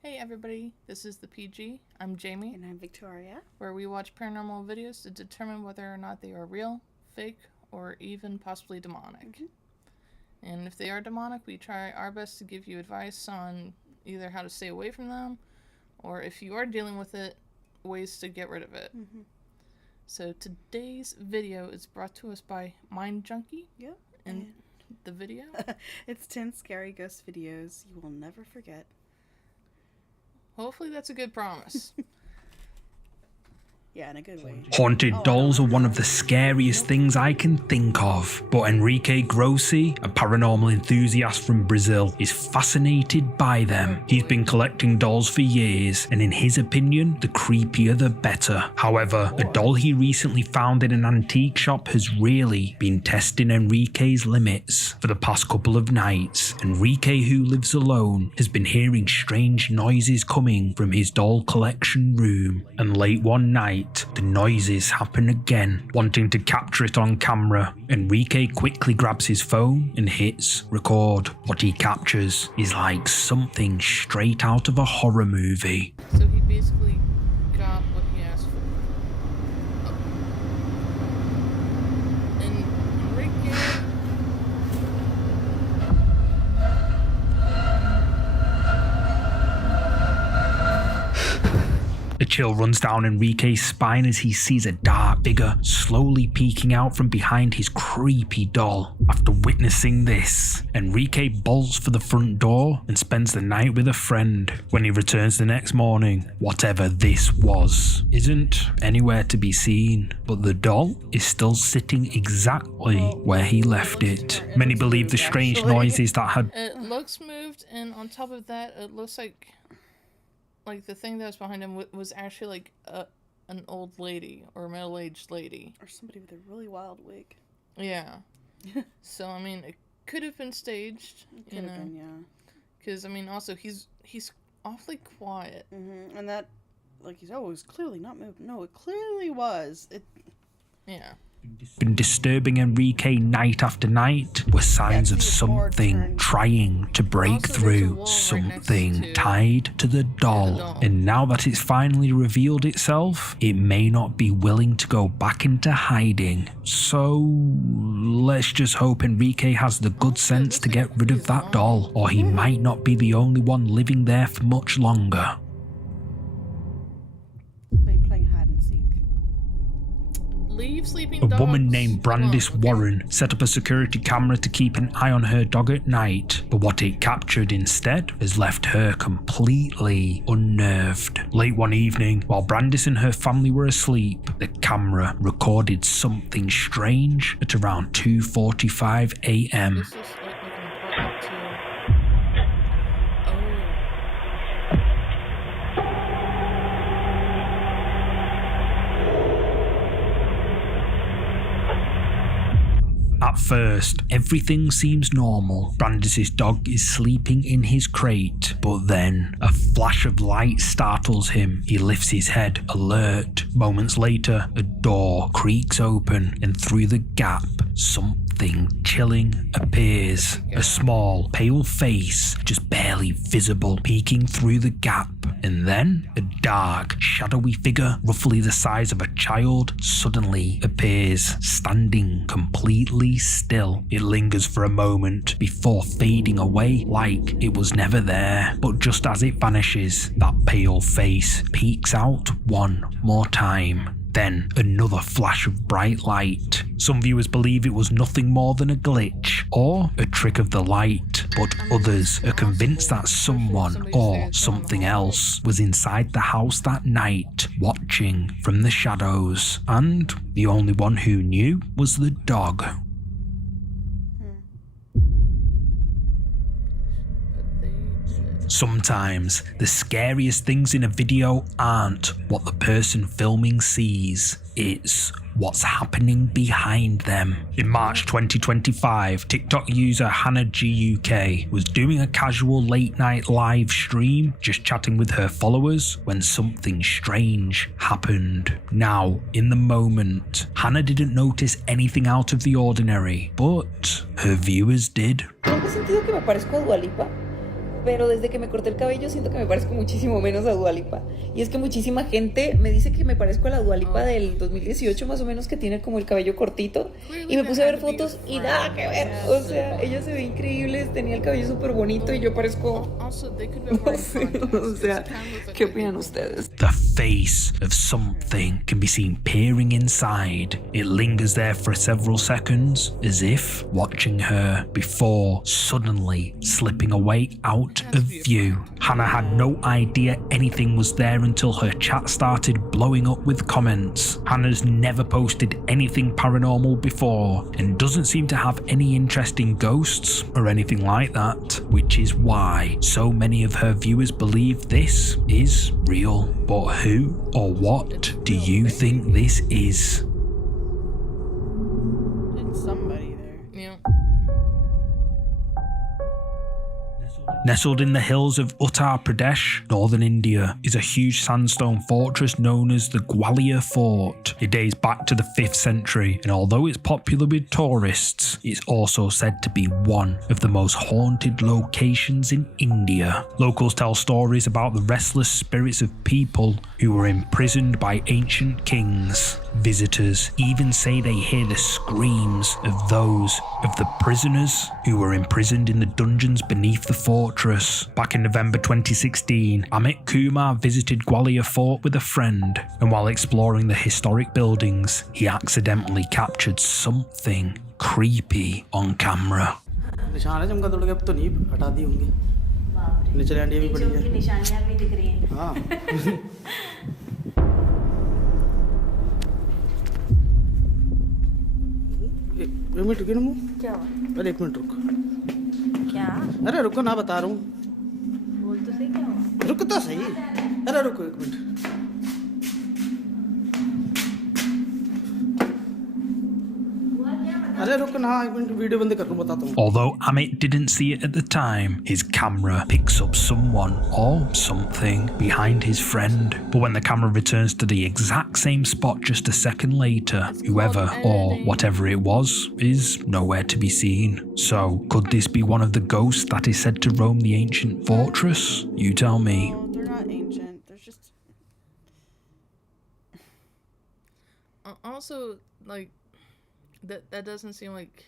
Hey everybody, this is the PG. I'm Jamie. And I'm Victoria. Where we watch paranormal videos to determine whether or not they are real, fake, or even possibly demonic. And if they are demonic, we try our best to give you advice on either how to stay away from them, or if you are dealing with it, ways to get rid of it. So today's video is brought to us by Mindjunkie. Yep. And the video? It's 10 scary ghost videos you will never forget. Hopefully that's a good promise. Yeah, in a good way. Haunted dolls are one of the scariest things I can think of, but Enrique Grossi, a paranormal enthusiast from Brazil, is fascinated by them. He's been collecting dolls for years, and in his opinion, the creepier the better. However, a doll he recently found in an antique shop has really been testing Enrique's limits. For the past couple of nights, Enrique, who lives alone, has been hearing strange noises coming from his doll collection room, and late one night, the noises happen again. Wanting to capture it on camera, Enrique quickly grabs his phone and hits record. What he captures is like something straight out of a horror movie. So he basically got what he asked for. And Enrique... A chill runs down Enrique's spine as he sees a dark figure slowly peeking out from behind his creepy doll. After witnessing this, Enrique bolts for the front door and spends the night with a friend. When he returns the next morning, whatever this was isn't anywhere to be seen, but the doll is still sitting exactly where he left it. Many believe the strange noises that had... It looks moved, and on top of that, it looks like the thing that was behind him was actually like an old lady or a middle-aged lady. Or somebody with a really wild wig. Yeah. So, I mean, it could have been staged. It could have been, yeah. Because, I mean, also, he's awfully quiet. And that, like, it was clearly not moved. No, it clearly was. Yeah. Been disturbing Enrique night after night were signs of something trying to break through, something tied to the doll. And now that it's finally revealed itself, it may not be willing to go back into hiding. So let's just hope Enrique has the good sense to get rid of that doll, or he might not be the only one living there for much longer. A woman named Brandis Warren set up a security camera to keep an eye on her dog at night, but what it captured instead has left her completely unnerved. Late one evening, while Brandis and her family were asleep, the camera recorded something strange at around 2:45 a.m. At first, everything seems normal. Brandis' dog is sleeping in his crate, but then a flash of light startles him. He lifts his head, alert. Moments later, a door creaks open, and through the gap, something chilling appears. A small, pale face, just barely visible, peeking through the gap. And then, a dark, shadowy figure, roughly the size of a child, suddenly appears, standing completely still. It lingers for a moment before fading away like it was never there. But just as it vanishes, that pale face peeks out one more time. Then another flash of bright light. Some viewers believe it was nothing more than a glitch or a trick of the light, but others are convinced that someone or something else was inside the house that night, watching from the shadows, and the only one who knew was the dog. Sometimes, the scariest things in a video aren't what the person filming sees, it's what's happening behind them. In March 2025, TikTok user Hannah GUK was doing a casual late night live stream, just chatting with her followers, when something strange happened. Now, in the moment, Hannah didn't notice anything out of the ordinary, but her viewers did. ¿Nunca he sentido que me parezco a Dua Lipa? pero desde que me corté el cabello siento que me parezco muchísimo menos a Dua Lipa. Y es que muchísima gente me dice que me parezco a la Dua Lipa del 2018 más o menos, que tiene como el cabello cortito. Y me puse a ver fotos y nada que ver. O sea, ella se ve increíble, tenía el cabello súper bonito y yo parezco... No sé, o sea, ¿qué opinan ustedes? The face of something can be seen peering inside. It lingers there for several seconds, as if watching her, before suddenly slipping away out of view. Hannah had no idea anything was there until her chat started blowing up with comments. Hannah's never posted anything paranormal before and doesn't seem to have any interest in ghosts or anything like that, which is why so many of her viewers believe this is real. But who or what do you think this is? It's somebody there. Yeah. Nestled in the hills of Uttar Pradesh, northern India, is a huge sandstone fortress known as the Gwalior Fort. It dates back to the 5th century, and although it's popular with tourists, it's also said to be one of the most haunted locations in India. Locals tell stories about the restless spirits of people who were imprisoned by ancient kings. Visitors even say they hear the screams of those of the prisoners who were imprisoned in the dungeons beneath the fortress. Back in November 2016, Amit Kumar visited Gwalior Fort with a friend, and while exploring the historic buildings, he accidentally captured something creepy on camera. निशान है चमका दौड़ के अब तो नहीं हटा दी होंगी निचले आंटी भी पड़ी है निशानियां भी दिख रही हैं हाँ एक मिनट रुकिए ना मुँह क्या हुआ अरे एक मिनट रुक क्या अरे रुको ना बता रहा हूँ बोल तो सही क्या हुआ रुक तो सही अरे रुको एक मिनट अरे रुक ना एक मिनट वीडियो बंद कर दूँ बताता हूँ. Although Amit didn't see it at the time, his camera picks up someone or something behind his friend. But when the camera returns to the exact same spot just a second later, whoever or whatever it was is nowhere to be seen. So, could this be one of the ghosts that is said to roam the ancient fortress? You tell me. No, they're not ancient. They're just... Also, like, that doesn't seem like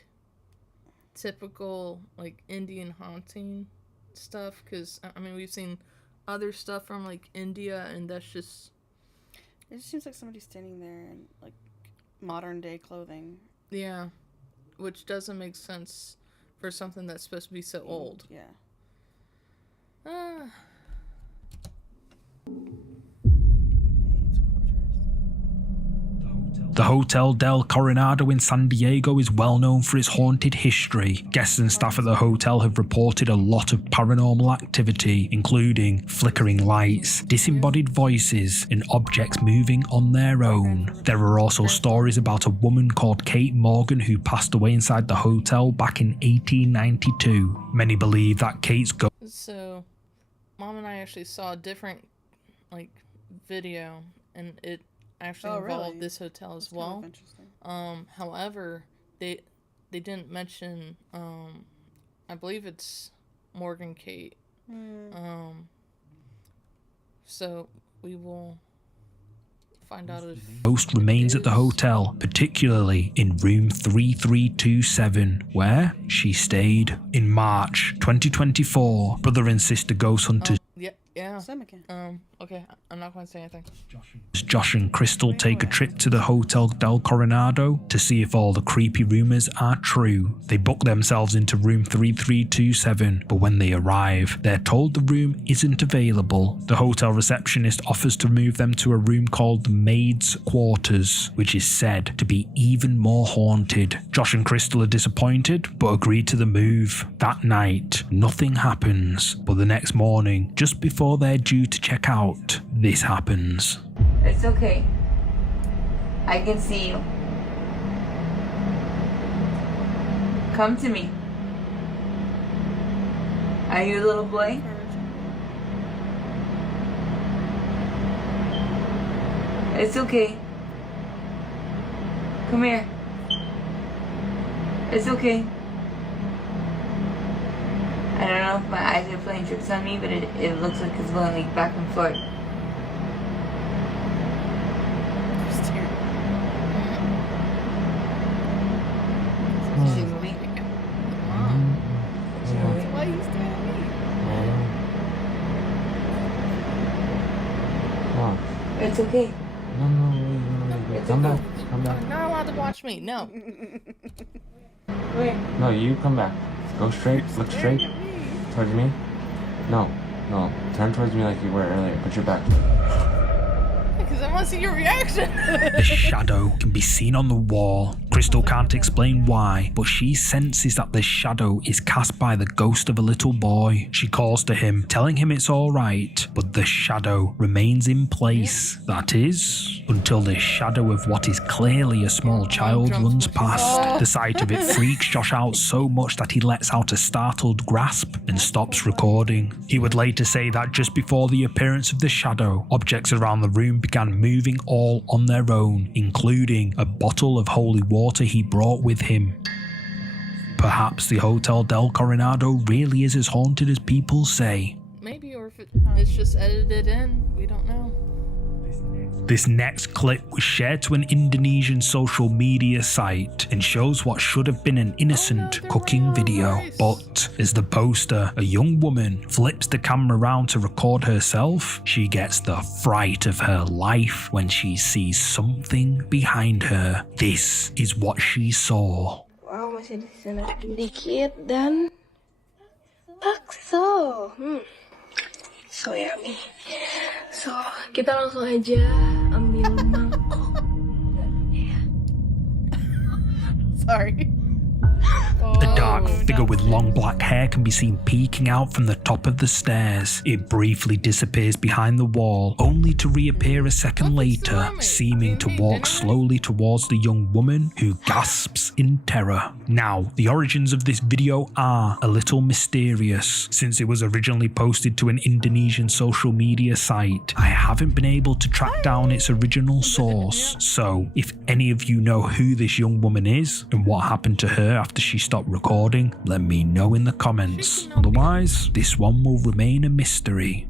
typical, like, Indian haunting stuff, because, I mean, we've seen other stuff from, like, India, and that's just... It just seems like somebody's standing there in, like, modern-day clothing. Yeah, which doesn't make sense for something that's supposed to be so old. Yeah. The Hotel del Coronado in San Diego is well known for its haunted history. Guests and staff at the hotel have reported a lot of paranormal activity, including flickering lights, disembodied voices, and objects moving on their own. There are also stories about a woman called Kate Morgan who passed away inside the hotel back in 1892. Many believe that Kate's ghost... So, Mom and I actually saw a different, like, video, and it actually involved this hotel as well. However, they didn't mention, I believe it's Morgan Kate. So we will find out if ghost remains at the hotel, particularly in room 3327, where she stayed. In March 2024, brother and sister ghost hunters yeah. Same again. Okay, I'm not going to say anything. Josh and Crystal take a trip to the Hotel del Coronado to see if all the creepy rumors are true. They book themselves into room 3327, but when they arrive, they're told the room isn't available. The hotel receptionist offers to move them to a room called the Maid's Quarters, which is said to be even more haunted. Josh and Crystal are disappointed, but agree to the move. That night, nothing happens, but the next morning, just before they're due to check out, this happens. It's okay. I can see you. Come to me. Are you a little boy? It's okay. Come here. It's okay. I don't know if my eyes are playing tricks on me, but it looks like it's going like back and forth. Is she moving? Is she moving? Why are you staring at me? Oh, It's okay. no, wait. Come back. You're not allowed to watch me. No. Wait. No, you come back. Go straight. Look straight towards me. No. Turn towards me like you were earlier. Put your back. Because I want to see your reaction. The shadow can be seen on the wall. Crystal can't explain why, but she senses that the shadow is cast by the ghost of a little boy. She calls to him, telling him it's alright, but the shadow remains in place. That is, until the shadow of what is clearly a small child runs past. The sight of it freaks Josh out so much that he lets out a startled grasp and stops recording. He would later say that just before the appearance of the shadow, objects around the room began moving all on their own, including a bottle of holy water he brought with him. Perhaps the Hotel del Coronado really is as haunted as people say. Maybe, or if it's just edited in. We don't know. This next clip was shared to an Indonesian social media site and shows what should have been an innocent cooking video. But as the poster, a young woman, flips the camera around to record herself, she gets the fright of her life when she sees something behind her. This is what she saw. Wow, masih di sana dikit dan bakso. So yummy. So, kita langsung aja ambil mangkok. Sorry. A dark figure with long black hair can be seen peeking out from the top of the stairs. It briefly disappears behind the wall, only to reappear a second later, seeming to walk slowly towards the young woman, who gasps in terror. Now, the origins of this video are a little mysterious. Since it was originally posted to an Indonesian social media site, I haven't been able to track down its original source. So, if any of you know who this young woman is and what happened to her after she stopped recording, let me know in the comments. Otherwise, this one will remain a mystery.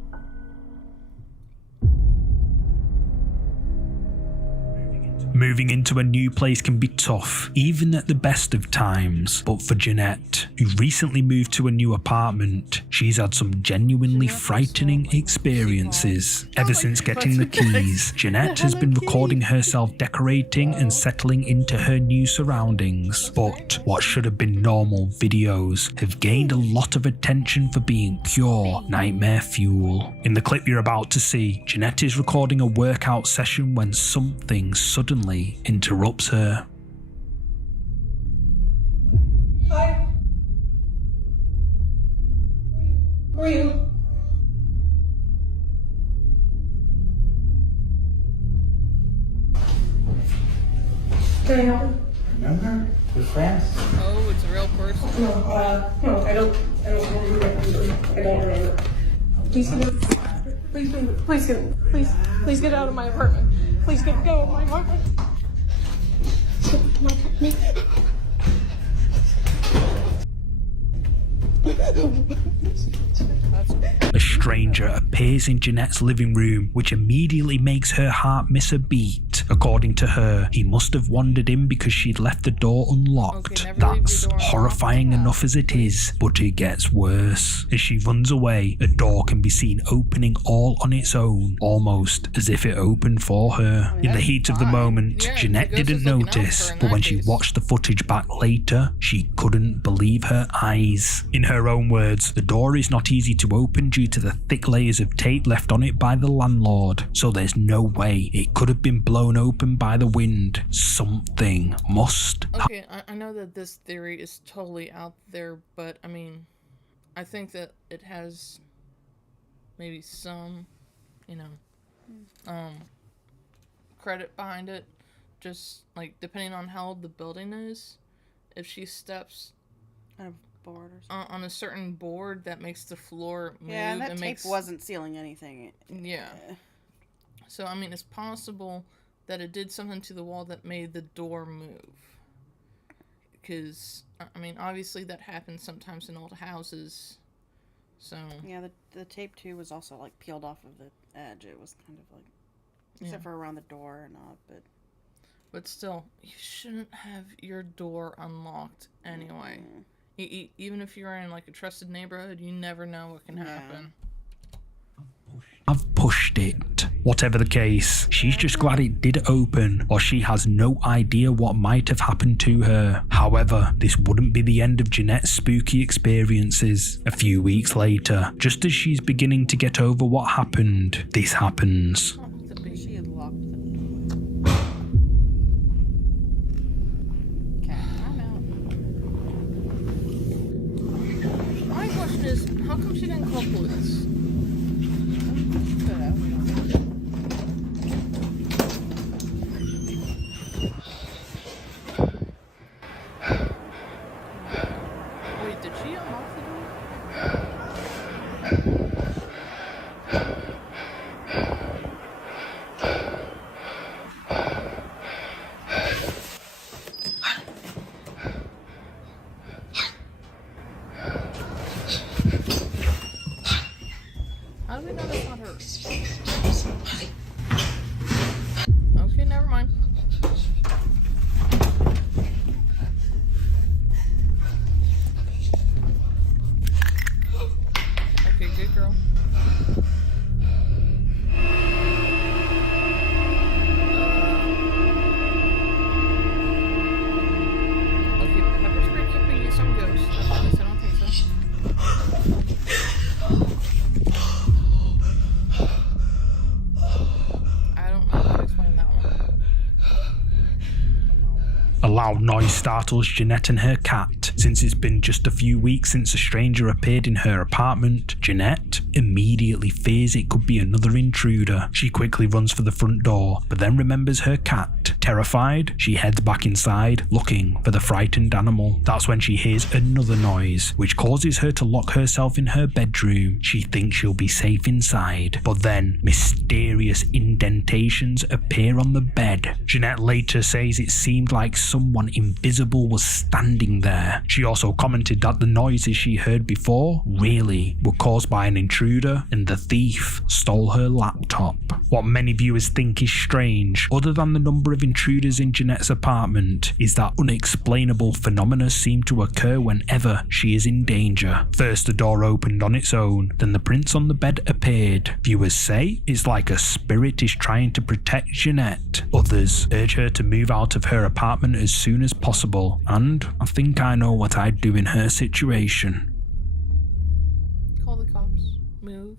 Moving into a new place can be tough, even at the best of times. But for Jeanette, who recently moved to a new apartment, she's had some genuinely frightening experiences. Ever since getting the keys, Jeanette has been recording herself decorating and settling into her new surroundings. But what should have been normal videos have gained a lot of attention for being pure nightmare fuel. In the clip you're about to see, Jeanette is recording a workout session when something suddenly interrupts her. Hi. Who are you? Can I help you? Remember? We're friends. Oh, it's a real person. No, I don't remember. I don't remember. Please get out. Please get out of my apartment. Please get out of my apartment. A stranger appears in Jeanette's living room, which immediately makes her heart miss a beat. According to her, he must have wandered in because she'd left the door unlocked. Okay, never leave That's your door horrifying unlocked. enough as it is, but it gets worse. As she runs away, a door can be seen opening all on its own, almost as if it opened for her. In the heat of the moment, Yeah, Jeanette the ghost didn't is looking out for notice, her in but that when she case. watched the footage back later, she couldn't believe her eyes. In her own words, the door is not easy to open due to the thick layers of tape left on it by the landlord, so there's no way it could have been blown open by the wind. Something must. Okay, I know that this theory is totally out there, but I mean, I think that it has maybe some, credit behind it. Just like depending on how old the building is, if she steps On a board or something. on a certain board that makes the floor move, Yeah, and that it tape makes wasn't sealing anything. yeah. So I mean, it's possible that it did something to the wall that made the door move. Because I mean, obviously that happens sometimes in old houses. So Yeah, the tape too was also like peeled off of the edge. It was kind of like, except for around the door or not, but still, you shouldn't have your door unlocked anyway. Even if you're in like a trusted neighborhood, you never know what can happen. I've pushed it. Whatever the case, she's just glad it did open, or she has no idea what might have happened to her. However, this wouldn't be the end of Jeanette's spooky experiences. A few weeks later, just as she's beginning to get over what happened, this happens. she had locked the door. Okay, I'm out. My question is, how come she didn't call police? Wait, did she unlock the door? How do we know that's not her? Okay, never mind. Okay, good girl. Okay, pepper spray could be some ghost. At least I don't think so. I don't know how to explain that one. A loud noise startles Jeanette and her cat. Since it's been just a few weeks since a stranger appeared in her apartment, Jeanette immediately fears it could be another intruder. She quickly runs for the front door, but then remembers her cat. Terrified, she heads back inside, looking for the frightened animal. That's when she hears another noise, which causes her to lock herself in her bedroom. She thinks she'll be safe inside, but then mysterious indentations appear on the bed. Jeanette later says it seemed like someone invisible was standing there. She also commented that the noises she heard before really were caused by an intruder, and the thief stole her laptop. What many viewers think is strange, other than the number of intruders in Jeanette's apartment, is that unexplainable phenomena seem to occur whenever she is in danger. First the door opened on its own, then the prints on the bed appeared. Viewers say it's like a spirit is trying to protect Jeanette. Others urge her to move out of her apartment as soon as possible, and I think I know what I'd do in her situation. Call the cops. Move.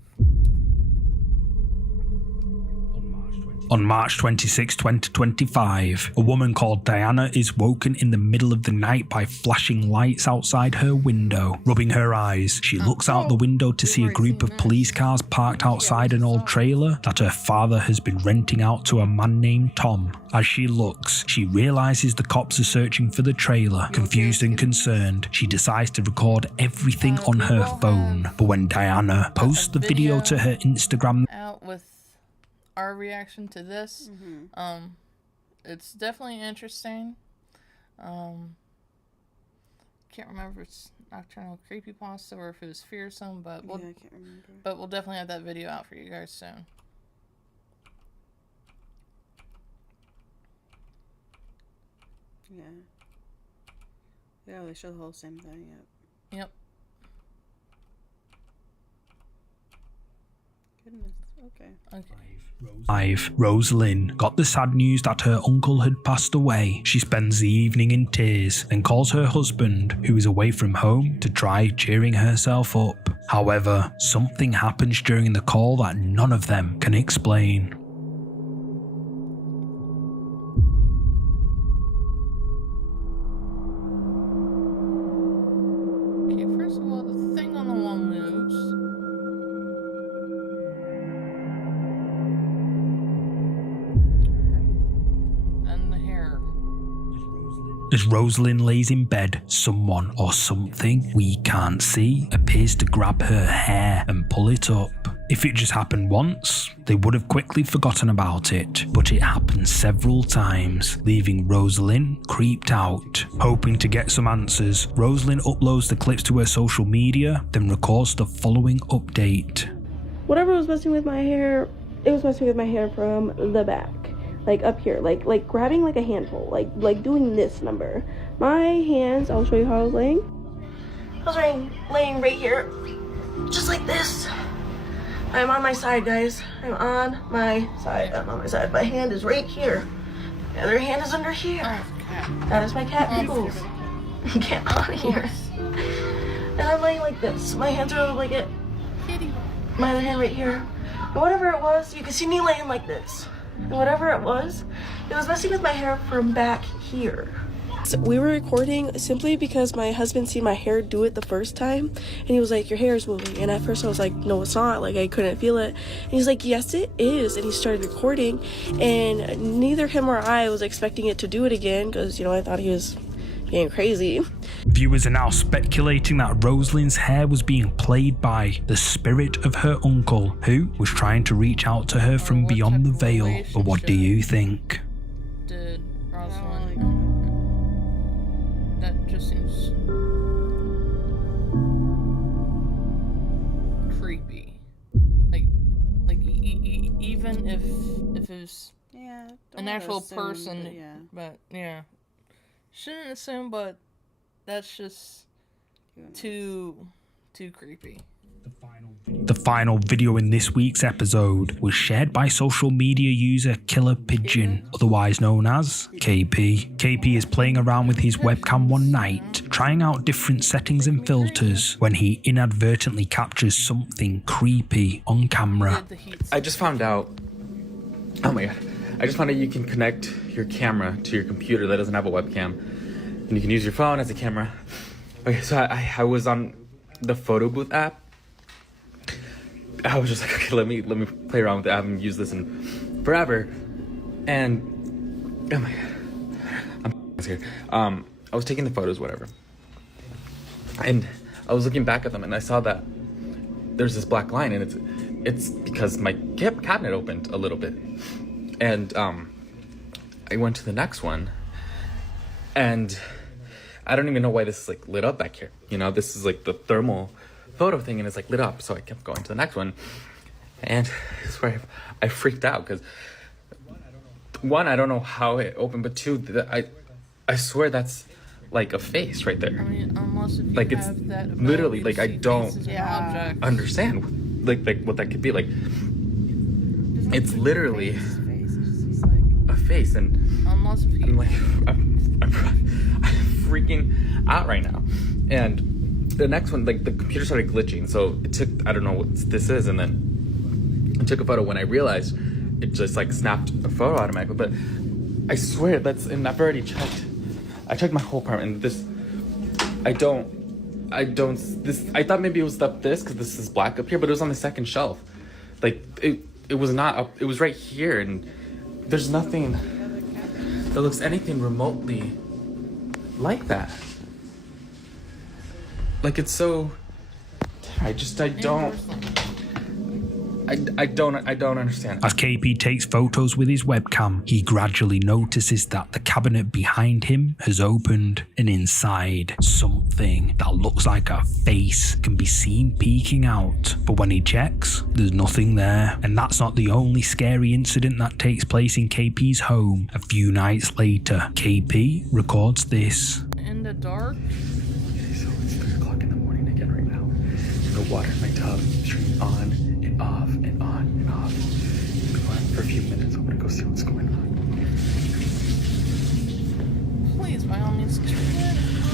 On March 26, 2025, a woman called Diana is woken in the middle of the night by flashing lights outside her window. Rubbing her eyes, she looks out the window to see a group of police cars parked outside an old trailer that her father has been renting out to a man named Tom. As she looks, she realizes the cops are searching for the trailer. Confused and concerned, she decides to record everything on her phone. But when Diana posts the video to her Instagram, Out with our reaction to this. It's definitely interesting. Can't remember if it's nocturnal creepypasta or if it was fearsome, but I can't remember. but we'll definitely have that video out for you guys soon. Yeah. Yeah, they show the whole same thing. Yep. Yep. Goodness. Okay. Rosalind got the sad news that her uncle had passed away. She spends the evening in tears and calls her husband, who is away from home, to try cheering herself up. However, something happens during the call that none of them can explain. Okay, first of all, the thing on the wall moves. And the hair. As Rosalind lays in bed, someone or something we can't see appears to grab her hair and pull it up. If it just happened once, they would have quickly forgotten about it, but it happened several times, leaving Rosalind creeped out. Hoping to get some answers, Rosalind uploads the clips to her social media, then records the following update. Whatever was messing with my hair, it was messing with my hair from the back. Like up here, like grabbing like a handful, like doing this number. My hands, I'll show you how I was laying. I was laying right here, just like this. I'm on my side, guys. I'm on my side. My hand is right here. The other hand is under here. That is my cat Pickles. Get out of here. And I'm laying like this. My hands are on the blanket. My other hand right here. And whatever it was, you can see me laying like this. And whatever it was messing with my hair from back here. So we were recording simply because my husband seen my hair do it the first time, and he was like, your hair is moving. And at first I was like, no, it's not. Like, I couldn't feel it. And he's like, yes, it is. And he started recording, and neither him or I was expecting it to do it again because, you know, I thought he was being crazy. Viewers are now speculating that Rosalind's hair was being played by the spirit of her uncle, who was trying to reach out to her from beyond the veil. But what do you think? Did Rosalind? That just seems creepy. Like even if it was an actual person, but yeah, shouldn't assume, but that's just too creepy. The final video in this week's episode was shared by social media user Killer Pigeon, otherwise known as KP. KP is playing around with his webcam one night, trying out different settings and filters, when he inadvertently captures something creepy on camera. I just found out, oh my god, I just found out you can connect your camera to your computer that doesn't have a webcam, and you can use your phone as a camera. Okay, so I was on the photo booth app. I was just like, okay, let me play around with it. I haven't used this in forever, and oh my god, I'm scared. I was taking the photos, whatever, and I was looking back at them, and I saw that there's this black line, and it's because my cabinet opened a little bit, and I went to the next one, and I don't even know why this is like lit up back here. You know, this is like the thermal photo thing, and it's like lit up, so I kept going to the next one, and I swear I freaked out because one, I don't know how it opened, but two, I swear that's like a face right there. I mean, unless if you like it's have that literally ability like to I see don't faces and objects. understand like what that could be. Like it's literally a face, and Unless if you I'm like I'm freaking out right now. And the next one, like the computer started glitching, so it took, I don't know what this is, and then I took a photo. When I realized, it just like snapped a photo automatically. But I swear and I've already checked. I checked my whole apartment, and this, I thought maybe it was up this because this is black up here, but it was on the second shelf. Like it was not up, it was right here, and there's nothing that looks anything remotely like that. Like it's so, I don't understand. As KP takes photos with his webcam, he gradually notices that the cabinet behind him has opened, and inside, something that looks like a face can be seen peeking out. But when he checks, there's nothing there. And that's not the only scary incident that takes place in KP's home. A few nights later, KP records this. in the dark. So it's 3 o'clock in the morning again right now. The water in my tub turning on and off and on and off. It's been on for a few minutes. I'm gonna go see what's going on. Please, by all means, turn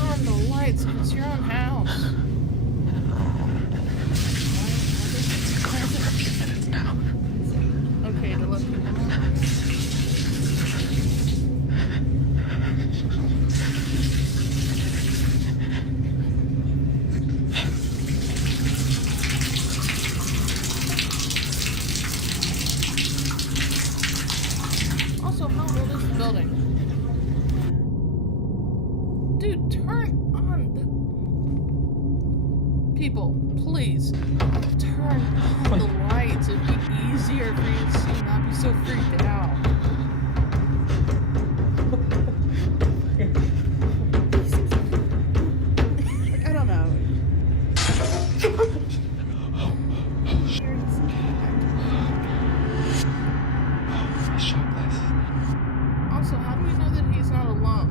on the lights. It's your own house. It's been going on for a few minutes now. Okay, to let people know. Also, how old is the building? so freaked out. Like, I don't know. Also, how do we know that he's not alone?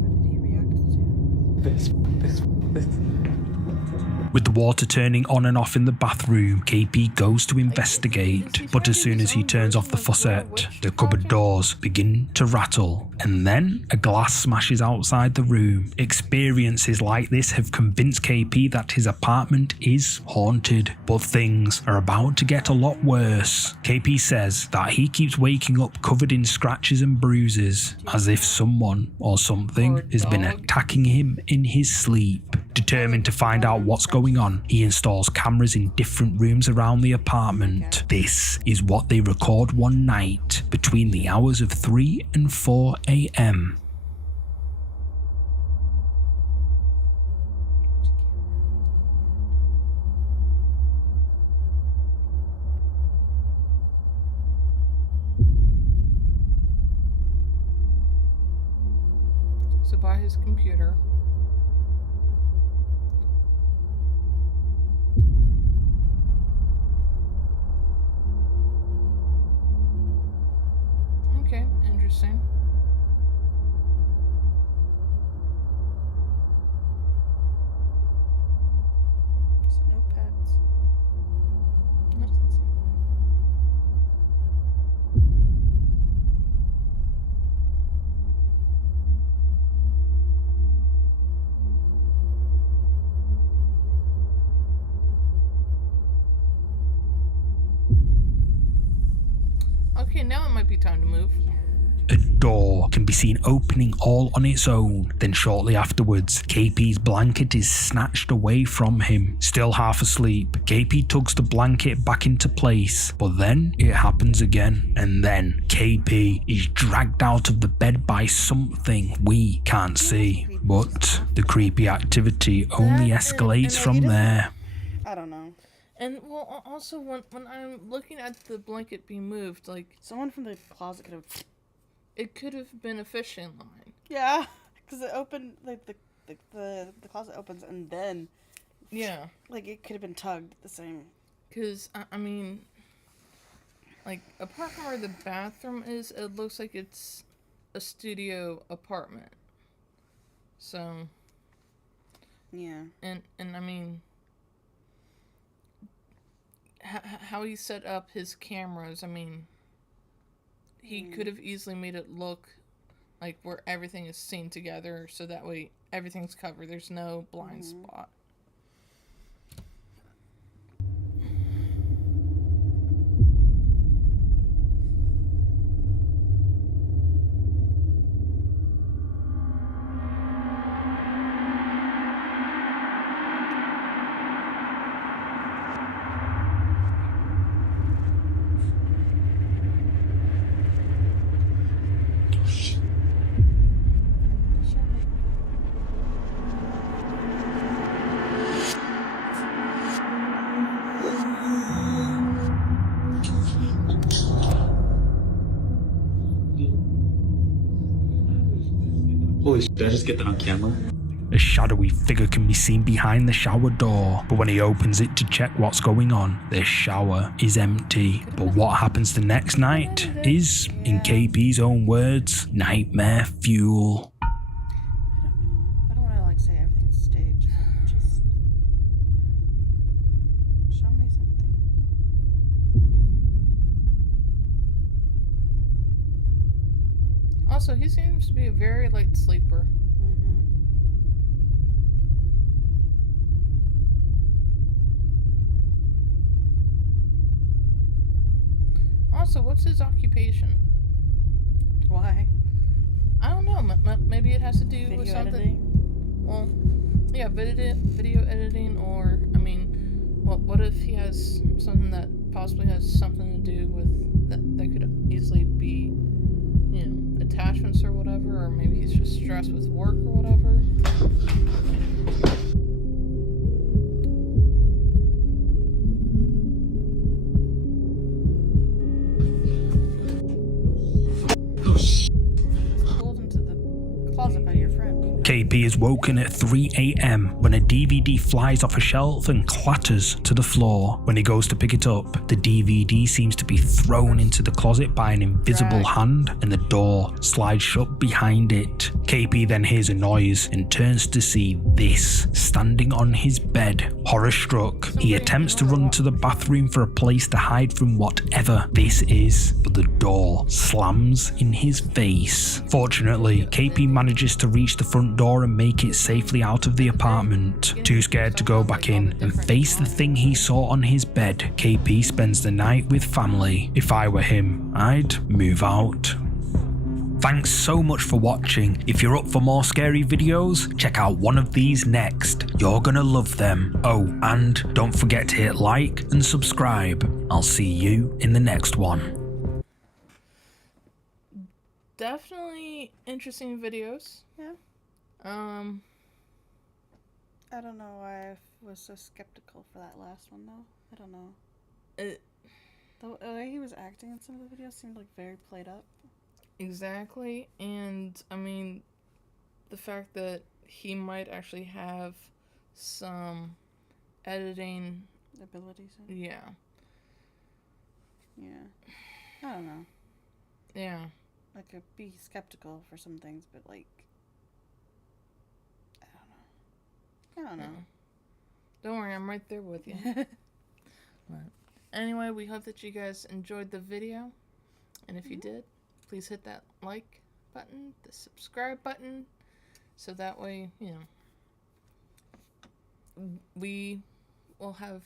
What did he react to? With the water turning on and off in the bathroom, KP goes to investigate, but as soon as he turns off the faucet, the cupboard doors begin to rattle, and then a glass smashes outside the room. Experiences like this have convinced KP that his apartment is haunted, but things are about to get a lot worse. KP says that he keeps waking up covered in scratches and bruises, as if someone or something has been attacking him in his sleep. Determined to find out what's going on, he installs cameras in different rooms around the apartment. This is what they record one night between the hours of 3 and 4 a.m. So by his computer. Okay, interesting. So no pets. Nope. Doesn't seem Okay, now it might be time to move. A door can be seen opening all on its own. Then shortly afterwards, KP's blanket is snatched away from him. Still half asleep, KP tugs the blanket back into place, but then it happens again. And then KP is dragged out of the bed by something we can't see. But the creepy activity only escalates from there. I don't know. And well, also when I'm looking at the blanket being moved, like Someone from the closet could have. it could have been a fishing line. Yeah, because it opened like the closet opens and then Yeah, like it could have been tugged the same. because I mean, like apart from where the bathroom is, it looks like it's a studio apartment. So Yeah. and I mean, how he set up his cameras, I mean, he could have easily made it look like where everything is seen together, so that way everything's covered. There's no blind spot. Holy shit, did I just get that on camera? A shadowy figure can be seen behind the shower door, but when he opens it to check what's going on, the shower is empty. But what happens the next night is, in KP's own words, nightmare fuel. I don't want to like say everything is staged. Just show me something. Also, he seems to be a very light sleeper. Also, what's his occupation? Why? I don't know. Maybe it has to do with Video something. editing? Well, yeah, video editing, or I mean, what if he has something that possibly has something to do with that could easily be, you know, attachments or whatever, or maybe he's just stressed with work or whatever. KP is woken at 3 a.m. when a DVD flies off a shelf and clatters to the floor. When he goes to pick it up, the DVD seems to be thrown into the closet by an invisible hand and the door slides shut behind it. KP then hears a noise and turns to see this standing on his bed. Horror struck, he attempts to run to the bathroom for a place to hide from whatever this is, but the door slams in his face. Fortunately, KP manages to reach the front door and make it safely out of the apartment. Too scared to go back in and face the thing he saw on his bed, KP spends the night with family. If I were him, I'd move out. Thanks so much for watching. If you're up for more scary videos, check out one of these next. You're gonna love them. Oh, and don't forget to hit like and subscribe. I'll see you in the next one. Definitely interesting videos. Yeah. I don't know why I was so skeptical for that last one, though. I don't know. The way he was acting in some of the videos seemed like very played up. Exactly, and I mean, the fact that he might actually have some editing Abilities. Yeah. I don't know. Yeah. I could be skeptical for some things, but like, I don't know. Yeah. Don't worry, I'm right there with you. But anyway, we hope that you guys enjoyed the video, and if you did, please hit that like button, the subscribe button, so that way, you know, we will have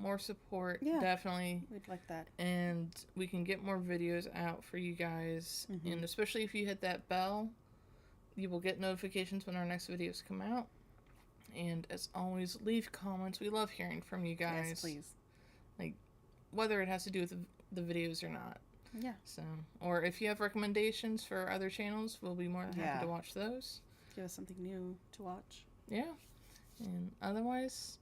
more support. Yeah, definitely. We'd like that. And we can get more videos out for you guys. And especially if you hit that bell, you will get notifications when our next videos come out. And as always, leave comments. We love hearing from you guys. Yes, please. Like, whether it has to do with the videos or not. Yeah. So, or if you have recommendations for other channels, we'll be more than happy to watch those. Give us something new to watch. Yeah. And otherwise,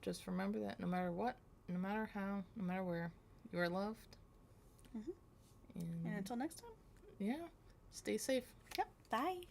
just remember that no matter what, no matter how, no matter where, you are loved. And until next time. Yeah. Stay safe. Yep. Bye.